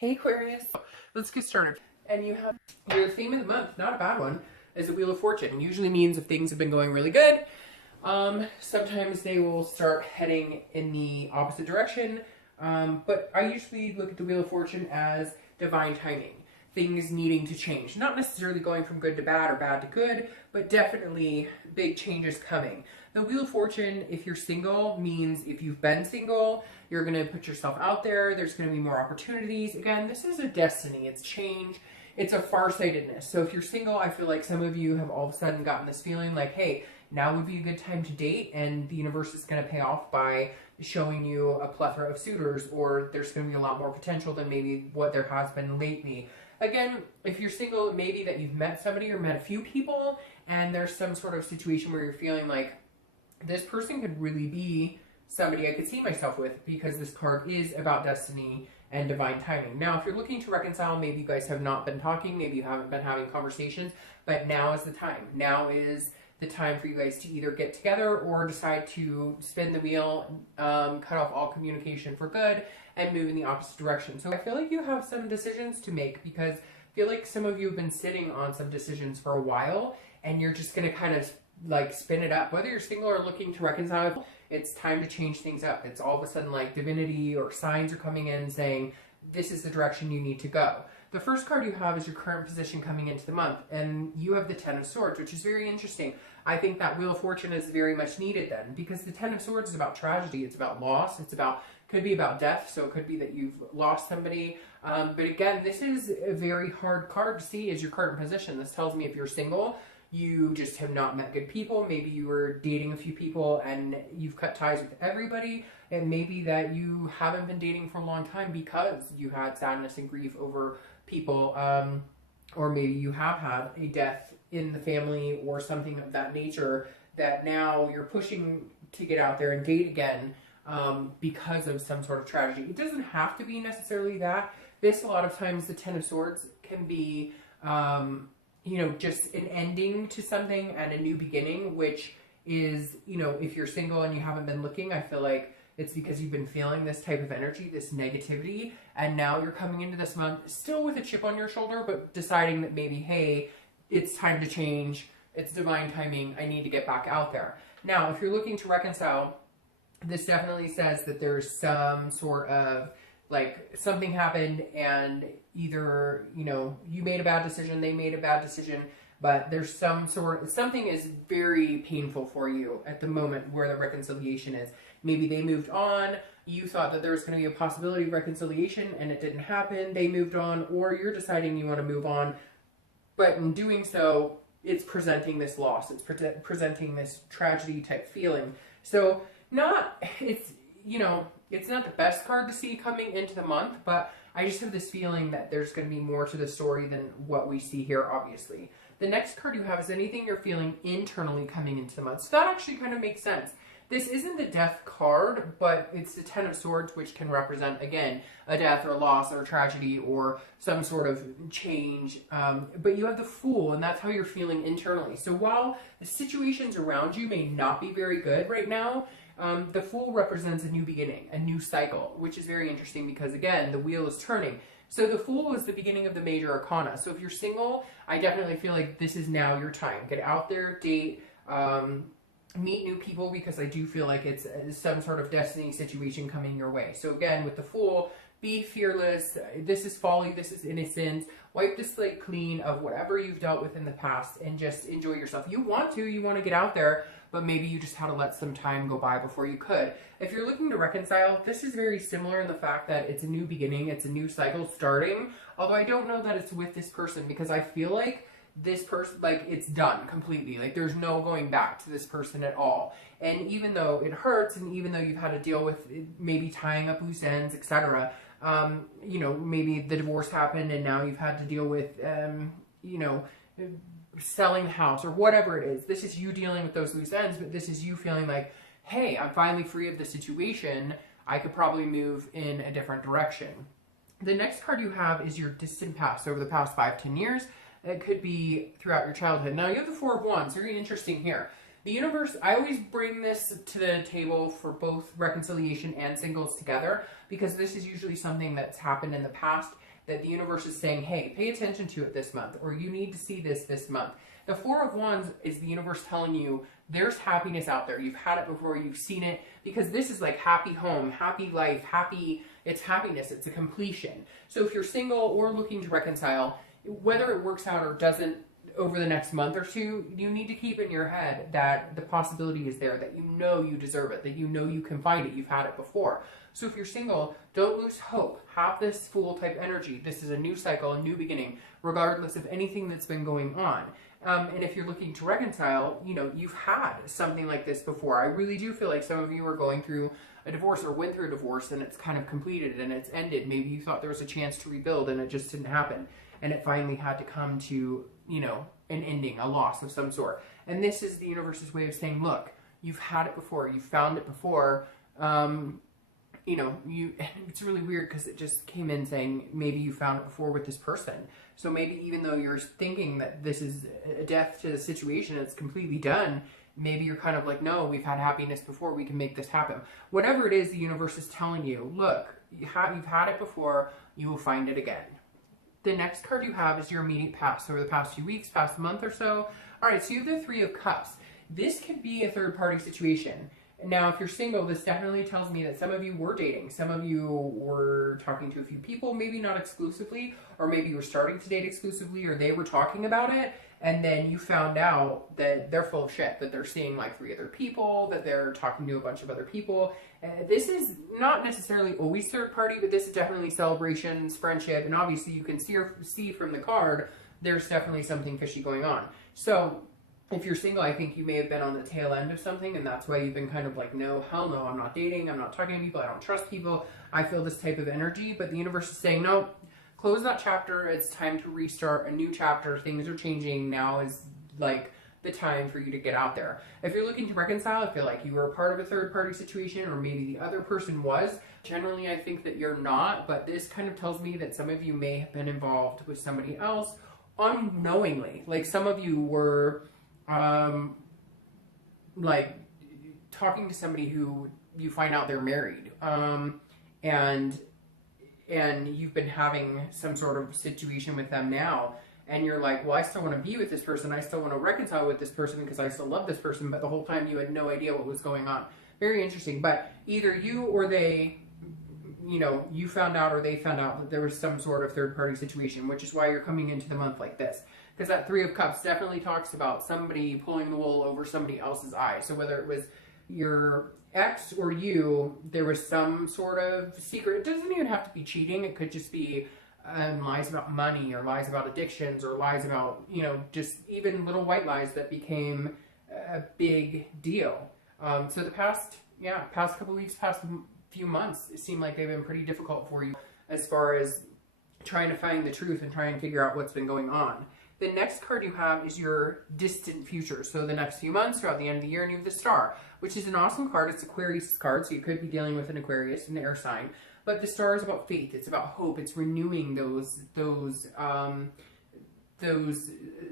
Hey Aquarius, let's get started. And you have your theme of the month, not a bad one, is the Wheel of Fortune. Usually means if things have been going really good, sometimes they will start heading in the opposite direction. But I usually look at the Wheel of Fortune as divine timing. Things needing to change. Not necessarily going from good to bad or bad to good, but definitely big changes coming. The Wheel of Fortune, if you're single, means if you've been single, you're going to put yourself out there. There's going to be more opportunities. Again, this is a destiny. It's change. It's a farsightedness. So if you're single, I feel like some of you have all of a sudden gotten this feeling like, hey, now would be a good time to date, and the universe is going to pay off by showing you a plethora of suitors, or there's going to be a lot more potential than maybe what there has been lately. Again, if you're single, it may be that you've met somebody or met a few people, and there's some sort of situation where you're feeling like this person could really be somebody I could see myself with, because this card is about destiny and divine timing. Now, if you're looking to reconcile, maybe you guys have not been talking, maybe you haven't been having conversations, but now is the time. Now is the time for you guys to either get together or decide to spin the wheel, cut off all communication for good, and move in the opposite direction. So I feel like you have some decisions to make, because I feel like some of you have been sitting on some decisions for a while, and you're just going to kind of like spin it up. Whether you're single or looking to reconcile, it's time to change things up. It's all of a sudden like divinity or signs are coming in saying, this is the direction you need to go. The first card you have is your current position coming into the month, and you have the Ten of Swords, which is very interesting. I think that Wheel of Fortune is very much needed then, because the Ten of Swords is about tragedy, it's about loss, could be about death, so it could be that you've lost somebody. But again, this is a very hard card to see as your current position. This tells me if you're single, you just have not met good people. Maybe you were dating a few people and you've cut ties with everybody. And maybe that you haven't been dating for a long time because you had sadness and grief over people. Or maybe you have had a death in the family or something of that nature that now you're pushing to get out there and date again because of some sort of tragedy. It doesn't have to be necessarily that. This, a lot of times, the Ten of Swords can be just an ending to something and a new beginning, which is, if you're single and you haven't been looking, I feel like it's because you've been feeling this type of energy, this negativity, and now you're coming into this month still with a chip on your shoulder, but deciding that maybe, hey, it's time to change, it's divine timing, I need to get back out there. Now, if you're looking to reconcile, this definitely says that there's some sort of like something happened and either, you made a bad decision, they made a bad decision, but there's something is very painful for you at the moment where the reconciliation is. Maybe they moved on, you thought that there was going to be a possibility of reconciliation and it didn't happen, they moved on, or you're deciding you want to move on, but in doing so, it's presenting this loss, it's presenting this tragedy type feeling. So it's not the best card to see coming into the month, but I just have this feeling that there's going to be more to the story than what we see here, obviously. The next card you have is anything you're feeling internally coming into the month. So that actually kind of makes sense. This isn't the death card, but it's the Ten of Swords, which can represent, again, a death or a loss or a tragedy or some sort of change. But you have the Fool, and that's how you're feeling internally. So while the situations around you may not be very good right now, the Fool represents a new beginning, a new cycle, which is very interesting because, again, the wheel is turning. So the Fool is the beginning of the major arcana. So if you're single, I definitely feel like this is now your time. Get out there, date, meet new people, because I do feel like it's some sort of destiny situation coming your way. So again, with the Fool, be fearless. This is folly. This is innocence. Wipe the slate clean of whatever you've dealt with in the past and just enjoy yourself. You want to get out there, but maybe you just had to let some time go by before you could. If you're looking to reconcile, this is very similar in the fact that it's a new beginning, it's a new cycle starting, although I don't know that it's with this person, because I feel like this person, like, it's done completely. Like, there's no going back to this person at all. And even though it hurts, and even though you've had to deal with maybe tying up loose ends, etc., maybe the divorce happened and now you've had to deal with, selling the house or whatever it is. This is you dealing with those loose ends, but this is you feeling like, hey, I'm finally free of the situation. I could probably move in a different direction. The next card you have is your distant past, over the past 5-10 years. It could be throughout your childhood. Now, you have the Four of Wands. Very interesting here. The universe, I always bring this to the table for both reconciliation and singles together, because this is usually something that's happened in the past that the universe is saying, hey, pay attention to it this month, or you need to see this month. The Four of Wands is the universe telling you there's happiness out there. You've had it before, you've seen it, because this is like happy home, happy life, it's happiness, it's a completion. So if you're single or looking to reconcile, whether it works out or doesn't over the next month or two, you need to keep in your head that the possibility is there, that you know you deserve it, that you know you can find it, you've had it before. So if you're single, don't lose hope. Have this Fool type energy. This is a new cycle, a new beginning, regardless of anything that's been going on. And if you're looking to reconcile, you know, you've had something like this before. I really do feel like some of you are going through a divorce or went through a divorce and it's kind of completed and it's ended. Maybe you thought there was a chance to rebuild and it just didn't happen. And it finally had to come to, you know, an ending, a loss of some sort. And this is the universe's way of saying, look, you've had it before, you found it before. You know, it's really weird because it just came in saying maybe you found it before with this person. So maybe even though you're thinking that this is a death to the situation, it's completely done, maybe you're kind of like, no, we've had happiness before, we can make this happen. Whatever it is, the universe is telling you, look, you've had it before, you will find it again. The next card you have is your immediate past, over the past few weeks, past month or so. All right, so you have the Three of Cups. This could be a third-party situation. Now, if you're single, this definitely tells me that some of you were dating. Some of you were talking to a few people, maybe not exclusively, or maybe you were starting to date exclusively, or they were talking about it, and then you found out that they're full of shit, that they're seeing like 3 other people, that they're talking to a bunch of other people. This is not necessarily always third party, but this is definitely celebrations, friendship, and obviously you can see from the card, there's definitely something fishy going on. So if you're single, I think you may have been on the tail end of something, and that's why you've been kind of like, no, hell no, I'm not dating, I'm not talking to people, I don't trust people, I feel this type of energy. But the universe is saying, no, close that chapter, it's time to restart a new chapter, things are changing, now is like the time for you to get out there. If you're looking to reconcile, I feel like you were a part of a third-party situation, or maybe the other person was. Generally, I think that you're not, but this kind of tells me that some of you may have been involved with somebody else unknowingly. Like some of you were like talking to somebody who you find out they're married, and you've been having some sort of situation with them now, and you're like, well, I still want to be with this person, I still want to reconcile with this person because I still love this person, but the whole time you had no idea what was going on. Very interesting. But either you or they, you know, you found out or they found out that there was some sort of third-party situation, which is why you're coming into the month like this. Because that Three of Cups definitely talks about somebody pulling the wool over somebody else's eyes. So whether it was your ex or you, there was some sort of secret. It doesn't even have to be cheating. It could just be lies about money, or lies about addictions, or lies about, you know, just even little white lies that became a big deal. So the past couple weeks, past few months, it seemed like they've been pretty difficult for you as far as trying to find the truth and trying to figure out what's been going on. The next card you have is your distant future. So the next few months, throughout the end of the year, and you have the Star, which is an awesome card. It's Aquarius card, so you could be dealing with an Aquarius, an air sign. But the Star is about faith. It's about hope. It's renewing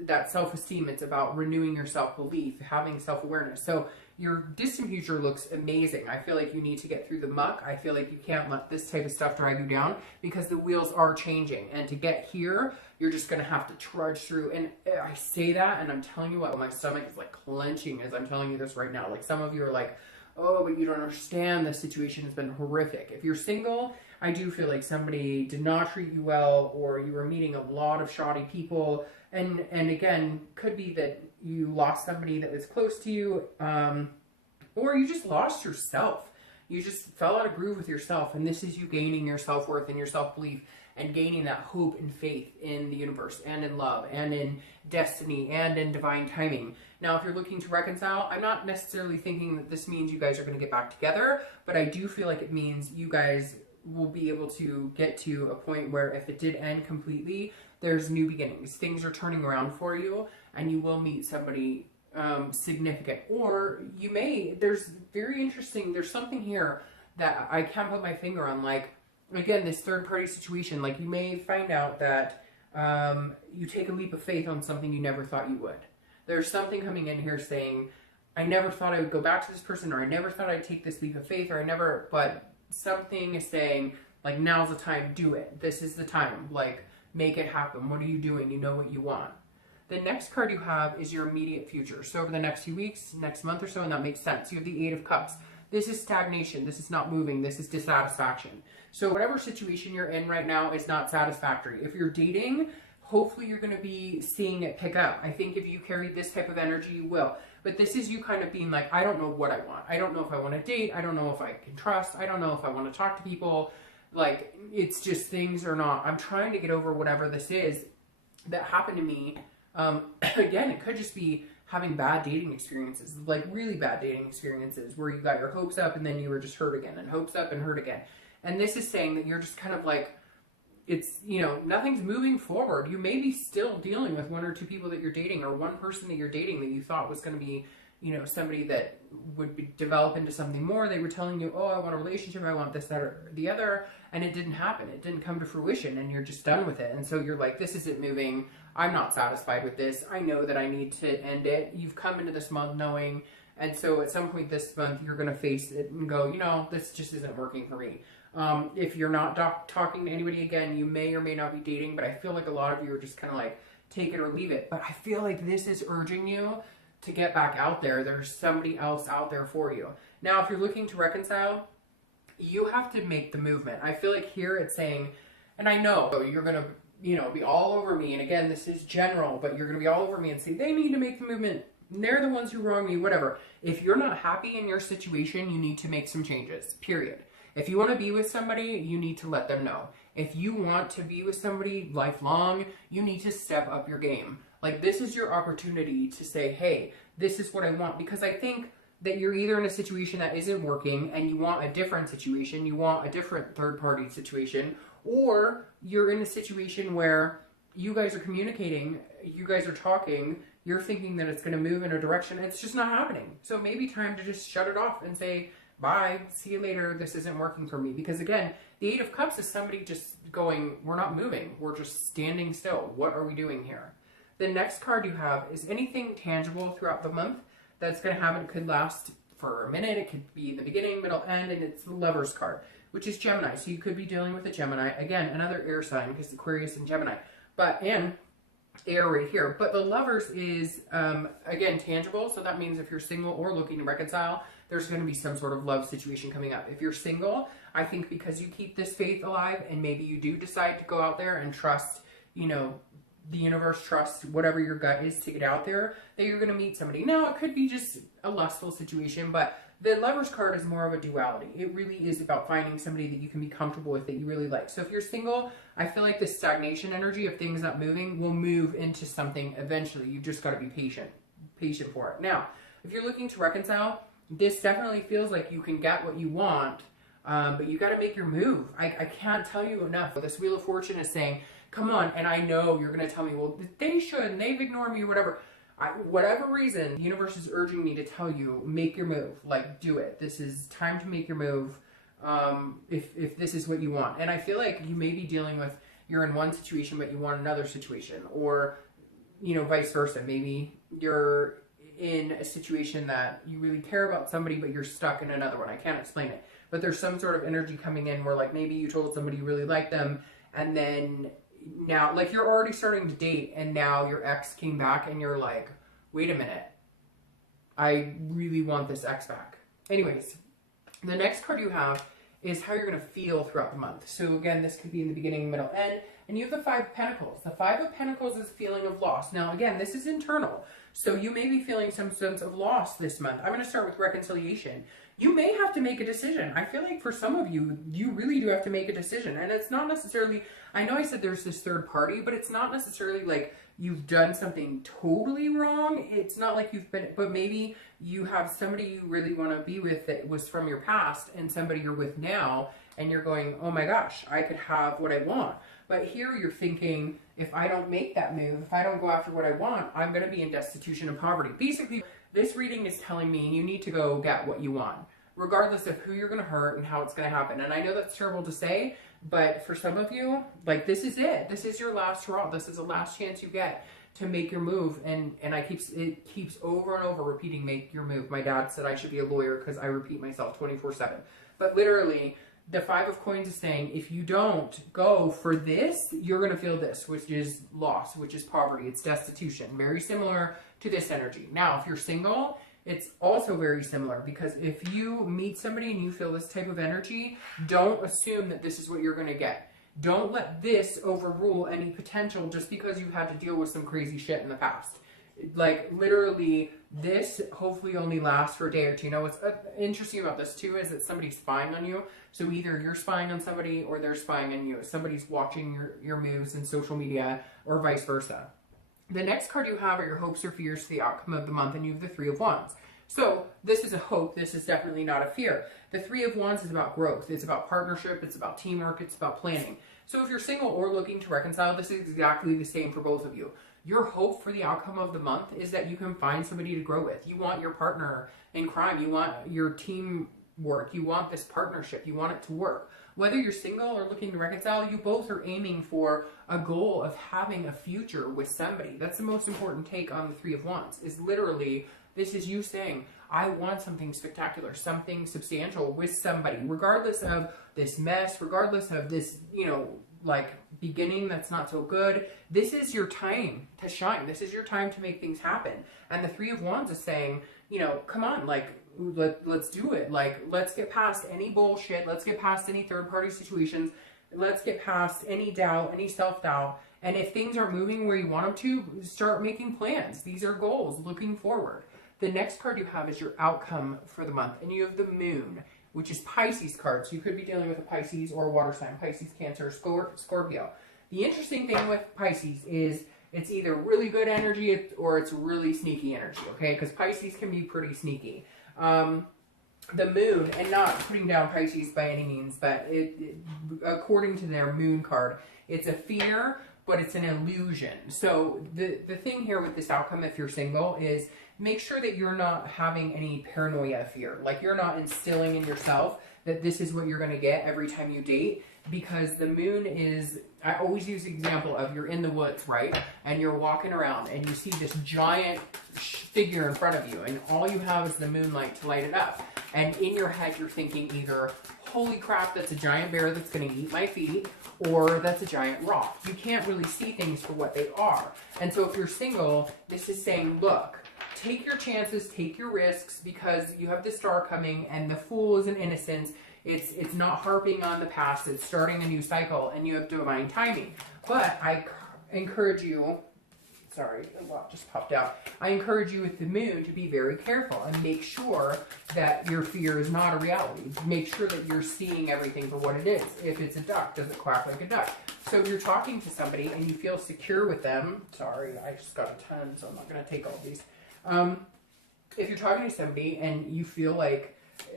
that self-esteem. It's about renewing your self-belief, having self-awareness. So your distant future looks amazing. I feel like you need to get through the muck. I feel like you can't let this type of stuff drag you down, because the wheels are changing. And to get here, you're just going to have to trudge through. And I say that, and I'm telling you what, my stomach is like clenching as I'm telling you this right now. Like some of you are like, oh, but you don't understand. The situation has been horrific. If you're single, I do feel like somebody did not treat you well, or you were meeting a lot of shoddy people. And again, could be that you lost somebody that was close to you, or you just lost yourself. You just fell out of groove with yourself, and this is you gaining your self-worth and your self-belief, and gaining that hope and faith in the universe, and in love, and in destiny, and in divine timing. Now, if you're looking to reconcile, I'm not necessarily thinking that this means you guys are going to get back together, but I do feel like it means you guys will be able to get to a point where if it did end completely, there's new beginnings. Things are turning around for you, and you will meet somebody significant. Or you may, there's something here that I can't put my finger on. Like, again, this third-party situation, like you may find out that you take a leap of faith on something you never thought you would. There's something coming in here saying, I never thought I would go back to this person, or I never thought I'd take this leap of faith, or but something is saying, like, now's the time, do it. This is the time, like, make it happen. What are you doing? You know what you want. The next card you have is your immediate future. So over the next few weeks, next month or so, and that makes sense. You have the Eight of Cups. This is stagnation. This is not moving. This is dissatisfaction. So whatever situation you're in right now is not satisfactory. If you're dating, hopefully you're going to be seeing it pick up. I think if you carry this type of energy, you will. But this is you kind of being like, I don't know what I want. I don't know if I want to date. I don't know if I can trust. I don't know if I want to talk to people. Like, it's just things are not, I'm trying to get over whatever this is that happened to me. Again, it could just be having bad dating experiences, like really bad dating experiences where you got your hopes up and then you were just hurt again, and hopes up and hurt again. And this is saying that you're just kind of like, it's, you know, nothing's moving forward. You may be still dealing with one or two people that you're dating, or one person that you're dating that you thought was going to be, you know, somebody that would develop into something more. They were telling you, oh, I want a relationship, I want this, that, or the other, and it didn't happen. It didn't come to fruition, and you're just done with it. And so you're like, this isn't moving. I'm not satisfied with this. I know that I need to end it. You've come into this month knowing, and so at some point this month, you're going to face it and go, you know, this just isn't working for me. If you're not talking to anybody again, you may or may not be dating, but I feel like a lot of you are just kind of like, take it or leave it. But I feel like this is urging you to get back out there. There's somebody else out there for you. Now, if you're looking to reconcile, you have to make the movement. I feel like here it's saying, and I know you're going to, you know, be all over me. And again, this is general, but you're going to be all over me and say, they need to make the movement. They're the ones who wrong me, whatever. If you're not happy in your situation, you need to make some changes, period. If you want to be with somebody, you need to let them know. If you want to be with somebody lifelong, you need to step up your game. Like, this is your opportunity to say, hey, this is what I want. Because I think that you're either in a situation that isn't working and you want a different situation, you want a different third-party situation, or you're in a situation where you guys are communicating, you guys are talking, you're thinking that it's going to move in a direction, it's just not happening. So maybe time to just shut it off and say, bye, see you later, this isn't working for me. Because again, the Eight of Cups is somebody just going, we're not moving, we're just standing still. What are we doing here? The next card you have is anything tangible throughout the month that's going to happen. It could last for a minute, it could be the beginning, middle, end, and it's the Lovers card, which is Gemini. So you could be dealing with a Gemini. Again, another air sign, because Aquarius and Gemini. And air right here. But the Lovers is, again, tangible. So that means if you're single or looking to reconcile, there's going to be some sort of love situation coming up. If you're single, I think because you keep this faith alive and maybe you do decide to go out there and trust, you know, the universe, trust whatever your gut is to get out there, that you're going to meet somebody. Now, it could be just a lustful situation, but the Lovers card is more of a duality. It really is about finding somebody that you can be comfortable with, that you really like. So if you're single, I feel like this stagnation energy of things not moving will move into something eventually. You've just got to be patient for it. Now, if you're looking to reconcile, this definitely feels like you can get what you want, but you got to make your move. I can't tell you enough. This Wheel of Fortune is saying, come on, and I know you're going to tell me, well, they should, and they've ignored me, or whatever. Whatever reason, the universe is urging me to tell you, make your move. Like, do it. This is time to make your move, if this is what you want. And I feel like you may be dealing with, you're in one situation, but you want another situation. Or, you know, vice versa. Maybe you're in a situation that you really care about somebody, but you're stuck in another one. I can't explain it. But there's some sort of energy coming in where, like, maybe you told somebody you really like them, and then now, like, you're already starting to date, and now your ex came back, and you're like, wait a minute, I really want this ex back. Anyways, the next card you have is how you're going to feel throughout the month. So again, this could be in the beginning, middle, end, and you have the Five of Pentacles. The Five of Pentacles is a feeling of loss. Now, again, this is internal, so you may be feeling some sense of loss this month. I'm going to start with reconciliation. You may have to make a decision. I feel like for some of you, you really do have to make a decision. And it's not necessarily, I know I said there's this third party, but it's not necessarily like you've done something totally wrong. It's not like you've been, but maybe you have somebody you really want to be with that was from your past, and somebody you're with now, and you're going, oh my gosh, I could have what I want. But here you're thinking, if I don't make that move, if I don't go after what I want, I'm going to be in destitution and poverty. Basically, this reading is telling me you need to go get what you want, regardless of who you're going to hurt and how it's going to happen. And I know that's terrible to say, But for some of you, like, this is it. This is your last hurrah. This is the last chance you get to make your move. And it keeps over and over repeating, make your move. My dad said I should be a lawyer because I repeat myself 24/7. But literally, the Five of Coins is saying, if you don't go for this, you're going to feel this, which is loss, which is poverty. It's destitution. Very similar to this energy. Now, if you're single, it's also very similar, because if you meet somebody and you feel this type of energy, don't assume that this is what you're going to get. Don't let this overrule any potential just because you had to deal with some crazy shit in the past. Like, literally, this hopefully only lasts for a day or two. You know, what's interesting about this too is that somebody's spying on you. So either you're spying on somebody or they're spying on you. Somebody's watching your moves in social media, or vice versa. The next card you have are your hopes or fears for the outcome of the month, and you have the Three of Wands. So this is a hope. This is definitely not a fear. The Three of Wands is about growth. It's about partnership. It's about teamwork. It's about planning. So if you're single or looking to reconcile, this is exactly the same for both of you. Your hope for the outcome of the month is that you can find somebody to grow with. You want your partner in crime. You want your teamwork. You want this partnership. You want it to work. Whether you're single or looking to reconcile, you both are aiming for a goal of having a future with somebody. That's the most important take on the Three of Wands, is literally, this is you saying, I want something spectacular, something substantial with somebody, regardless of this mess, regardless of this, you know, like, beginning that's not so good. This is your time to shine. This is your time to make things happen. And the Three of Wands is saying, you know, come on, like, let's do it. Like, let's get past any bullshit. Let's get past any third-party situations. Let's get past any doubt, any self-doubt. And if things aren't moving where you want them to, start making plans. These are goals, looking forward. The next card you have is your outcome for the month. And you have the Moon, which is Pisces card. So you could be dealing with a Pisces or a water sign, Pisces, Cancer, Scorpio. The interesting thing with Pisces is it's either really good energy or it's really sneaky energy, okay? Because Pisces can be pretty sneaky. The Moon, and not putting down Pisces by any means, but according to their Moon card, it's a fear, but it's an illusion. So the thing here with this outcome, if you're single, is make sure that you're not having any paranoia fear. Like, you're not instilling in yourself that this is what you're going to get every time you date, because the Moon is, I always use the example of, you're in the woods, right? And you're walking around and you see this giant figure in front of you, and all you have is the moonlight to light it up. And in your head, you're thinking either, holy crap, that's a giant bear that's going to eat my feet, or that's a giant rock. You can't really see things for what they are. And so if you're single, this is saying, look, take your chances, take your risks, because you have the Star coming, and the Fool is an innocence. It's not harping on the past. It's starting a new cycle, and you have divine timing. But I encourage you, sorry, a lot just popped out. I encourage you with the Moon to be very careful and make sure that your fear is not a reality. Make sure that you're seeing everything for what it is. If it's a duck, does it quack like a duck? So if you're talking to somebody and you feel secure with them, sorry, I just got a ton, so I'm not going to take all these. If you're talking to somebody and you feel like,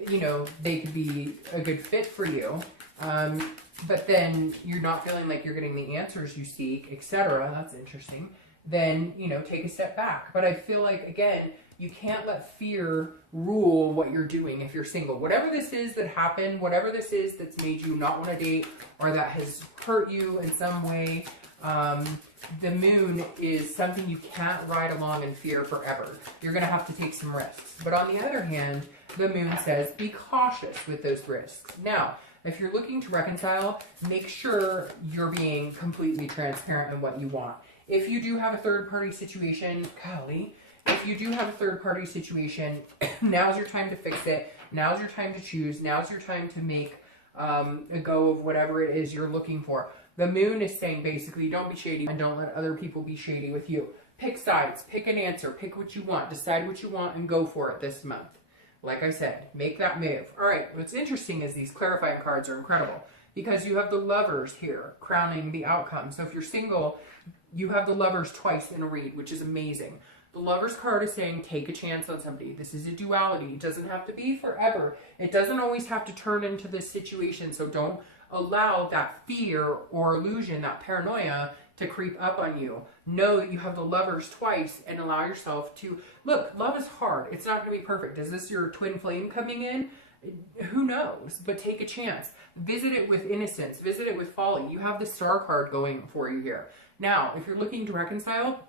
you know, they could be a good fit for you, but then you're not feeling like you're getting the answers you seek, etc., that's interesting, then, you know, take a step back. But I feel like, again, you can't let fear rule what you're doing if you're single. Whatever this is that happened, whatever this is that's made you not want to date, or that has hurt you in some way, the Moon is something you can't ride along in fear forever. You're going to have to take some risks. But on the other hand, the Moon says be cautious with those risks. Now, if you're looking to reconcile, make sure you're being completely transparent in what you want. If you do have a third-party situation, golly, if you do have a third-party situation, now's your time to fix it. Now's your time to choose. Now's your time to make a go of whatever it is you're looking for. The Moon is saying, basically, don't be shady and don't let other people be shady with you. Pick sides, pick an answer, pick what you want, decide what you want, and go for it this month. Like I said, make that move. All right, what's interesting is these clarifying cards are incredible, because you have the Lovers here crowning the outcome. So if you're single, you have the Lovers twice in a read, which is amazing. The Lovers card is saying, take a chance on somebody. This is a duality. It doesn't have to be forever. It doesn't always have to turn into this situation, so don't allow that fear or illusion, that paranoia, to creep up on you. Know that you have the Lovers twice and allow yourself to, look, love is hard. It's not going to be perfect. Is this your twin flame coming in? Who knows? But take a chance. Visit it with innocence. Visit it with folly. You have the Star card going for you here. Now, if you're looking to reconcile,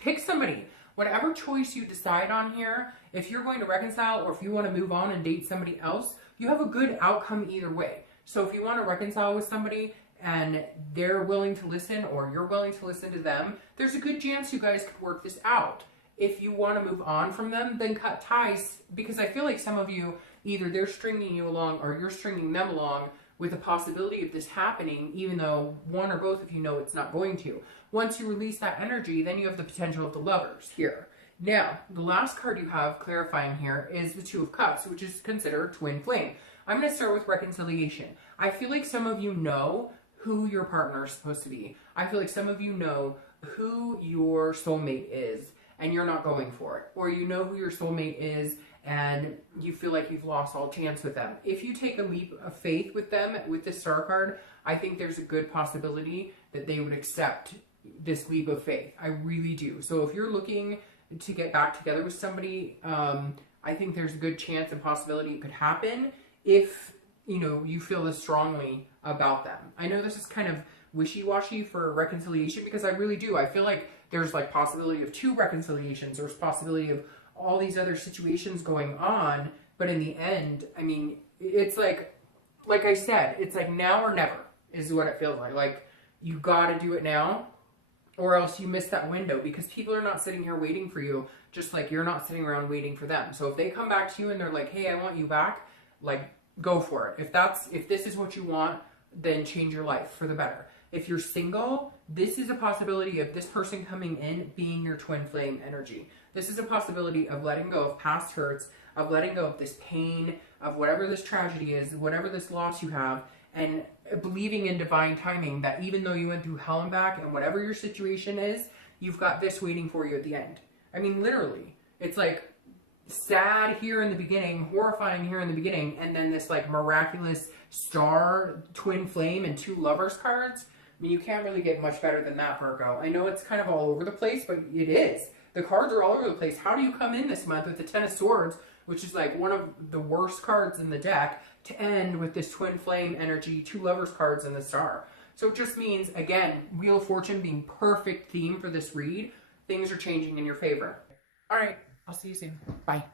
pick somebody. Whatever choice you decide on here, if you're going to reconcile or if you want to move on and date somebody else, you have a good outcome either way. So if you want to reconcile with somebody and they're willing to listen or you're willing to listen to them, there's a good chance you guys could work this out. If you want to move on from them, then cut ties, because I feel like some of you, either they're stringing you along or you're stringing them along with the possibility of this happening, even though one or both of you know it's not going to. Once you release that energy, then you have the potential of the Lovers here. Now, the last card you have clarifying here is the Two of Cups, which is considered twin flame. I'm going to start with reconciliation. I feel like some of you know who your partner is supposed to be. I feel like some of you know who your soulmate is and you're not going for it. Or you know who your soulmate is and you feel like you've lost all chance with them. If you take a leap of faith with them, with the Star card, I think there's a good possibility that they would accept this leap of faith. I really do. So if you're looking to get back together with somebody, I think there's a good chance and possibility it could happen if, you know, you feel this strongly about them. I know this is kind of wishy-washy for reconciliation because I really do. I feel like there's like possibility of 2 reconciliations. There's possibility of all these other situations going on. But in the end, I mean, it's like I said, it's like now or never is what it feels like. Like, you got to do it now or else you miss that window, because people are not sitting here waiting for you, just like you're not sitting around waiting for them. So if they come back to you and they're like, hey, I want you back, like, go for it. If this is what you want, then change your life for the better. If you're single, this is a possibility of this person coming in being your twin flame energy. This is a possibility of letting go of past hurts, of letting go of this pain, of whatever this tragedy is, whatever this loss you have, and believing in divine timing that even though you went through hell and back and whatever your situation is, you've got this waiting for you at the end. I mean, literally. It's like sad here in the beginning, horrifying here in the beginning, and then this like miraculous Star, twin flame, and 2 Lovers cards. I mean, you can't really get much better than that, Virgo. I know it's kind of all over the place, but it is. The cards are all over the place. How do you come in this month with the 10 of Swords, which is like one of the worst cards in the deck, to end with this twin flame energy, 2 Lovers cards, and the Star? So it just means, again, Wheel of Fortune being perfect theme for this read. Things are changing in your favor. All right. I'll see you soon. Bye.